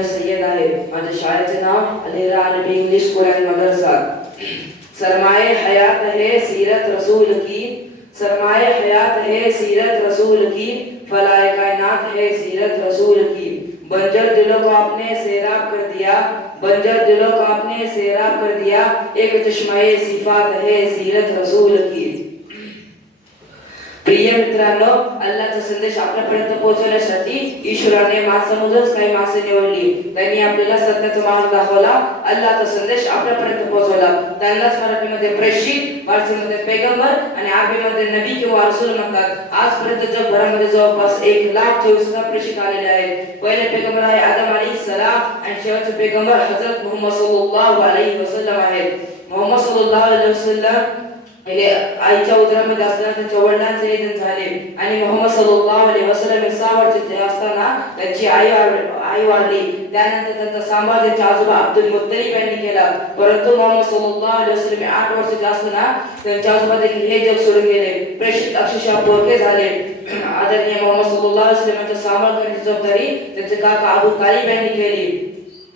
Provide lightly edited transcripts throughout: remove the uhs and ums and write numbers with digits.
आदरणीय सय्यद आहे. माझ्या शाळेचे नाव अलीरा अरबी इंग्लिश स्कूल अँड मदरसा. सरमाए हयात है सीरत रसूल की, सरमाए हयात है सीरत रसूल की, फलाए कायनात है सीरत रसूल की. बंजर दिलों को आपने सैराब कर दिया, बंजर दिलों को आपने सैराब कर दिया, एक चश्माए सिफात है सीरत रसूल की. प्रिय मित्रांनो, अल्लाहचा संदेश आपल्यापर्यंत पोहोचवण्यासाठी ईश्वराने माणसामधूनच काही माणसे निवडली. त्यांनी आपल्याला सत्याचा मार्ग दाखवला, अल्लाहचा संदेश आपल्यापर्यंत पोहोचवला. त्यांनाच मराठीमध्ये प्रेषित, फारसीमध्ये पैगंबर आणि अरबीमध्ये नबी किंवा रसूल म्हणतात. आजपर्यंत जगभरामध्ये जवळपास 1,24,000 प्रेषित आलेले आहेत. पहिले पैगंबर आहे आदम अलैहिस्सलाम आणि शेवटचे पैगंबर हजरत मुहम्मद सल्लल्लाहु अलैहि वसल्लम आहेत. मुहम्मद सल्लल्लाहु अलैहि वसल्लम आईच्या उदरामध्ये असताना त्यांच्या वडिलांचे निधन झाले आणि मुहम्मद सल्लल्लाहु अलैहि वसल्लम 6 वर्षाचे असताना त्यांची आई वारली. त्यानंतर त्यांचा सांभाळ त्यांचे आजोबा अब्दुल मुत्तलिब यांनी केला. परंतु मुहम्मद सल्लल्लाहु अलैहि वसल्लम 8 वर्षाचे असताना त्यांचे आजोबा देखील हे जग सोडून गेले. प्रेषित अक्षरशः पोरके झाले. आदरणीय मुहम्मद सल्लल्लाहु अलैहि वसल्लम यांचा सांभाळ करण्याची जबाबदारी त्यांचे काका अबू तालिब यांनी केली.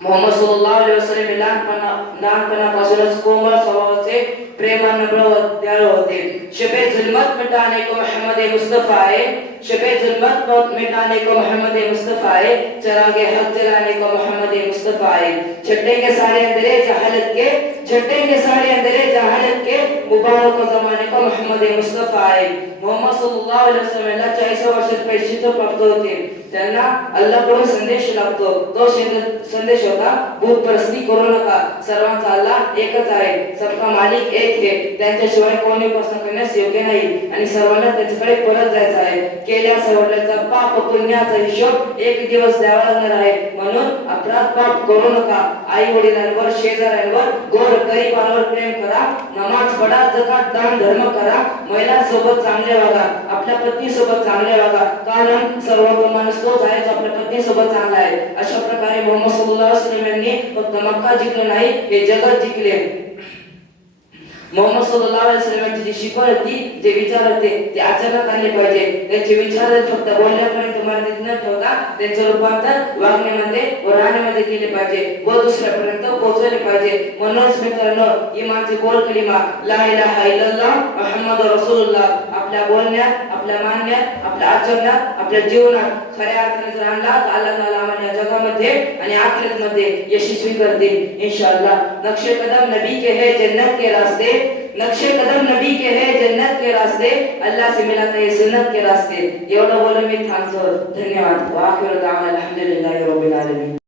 मुहम्मद सल्लल्लाहु अलैहि वसल्लम लहानपणापासूनच कोमल स्वभावाचे, प्रेमळ, नम्र व दयाळू होते. शबे जुल्मत मिटाने को मोहम्मद मुस्तफा आए, शबे जुल्मत मिटाने को मोहम्मद मुस्तफा आए, चरागे हक जलाने को मोहम्मद मुस्तफा आए. छटेंगे सारे अंधेरे जहालत के, छटेंगे सारे अंधेरे जहालत के, मुबारक जमाने को मोहम्मद मुस्तफा आए. मुहम्मद सल्लल्लाहु अलैहि वसल्लम 40 वर्षात पैशाचे प्राप्त होते. त्यांना अल्लाहकडून संदेश लागतो. तो संदेश होता, भूत परस्ती करू नका, सर्वांचा अल्लाह एकच आहे, सबका मालिक एक आहे, त्यांच्याशिवाय कोणी उपासना करण्यास योग्य नाही आणि सर्वांना त्याच्याकडे परत जायचं आहे. केल्या सवरल्याचा पाप पुण्याचा हिशोब एक दिवस द्यावा लागणार आहे. म्हणून अपराध पाप करू नका. आई वडिलांवर, शेजाऱ्यांवर, गोर गरिबांवर प्रेम करा, नमाज पढा, जकात दान धर्म करा, महिलांसोबत चांगले वागा, आपल्या पत्नीसोबत चांगले वागा, कारण सर्वोत्तम माणूस तोच आहे जो आपल्या पत्नीसोबत चांगला आहे. अशा प्रकारे मुहम्मद सल्लल्लाहु अलैहि वसल्लम यांनी फक्त मक्का जिंकले नाही, हे जगत जिंकले. मुहम्मद सल्लल्लाहु अलैहि वसल्लम यांची जी शिकवण होती, जे विचार होते, ते आचरणात आणले पाहिजे. त्यांचे विचार फक्त बोलण्यापर्यंत मर्यादित न ठेवता त्यांचे रूपांतर वागण्यामध्ये व राहण्यामध्ये केले पाहिजे व दुसऱ्यापर्यंत पोहोचवले पाहिजे. म्हणूनच मित्रांनो, इमानचे बोल कलिमा ला इलाहा इल्लल्लाह मुहम्मद रसूलुल्लाह आपल्या बोलण्यात, आपल्या मानण्यात, आपल्या आचरणात, आपल्या जीवनात खऱ्या अर्थाने जर आणला तर अल्लाह ताला आम्हाला या जगामध्ये आणि आखिरतमध्ये यशस्वी करतील इंशाअल्लाह. नक्शे कदम नबी के है जन्नत के रास्ते, नक्शे कदम नबी के है जन्नत के रास्ते, अल्लाह से मिलाते हैं सुन्नत के रास्ते. एवढं बोलून मी थांबतो. धन्यवाद. व आखिर दावाना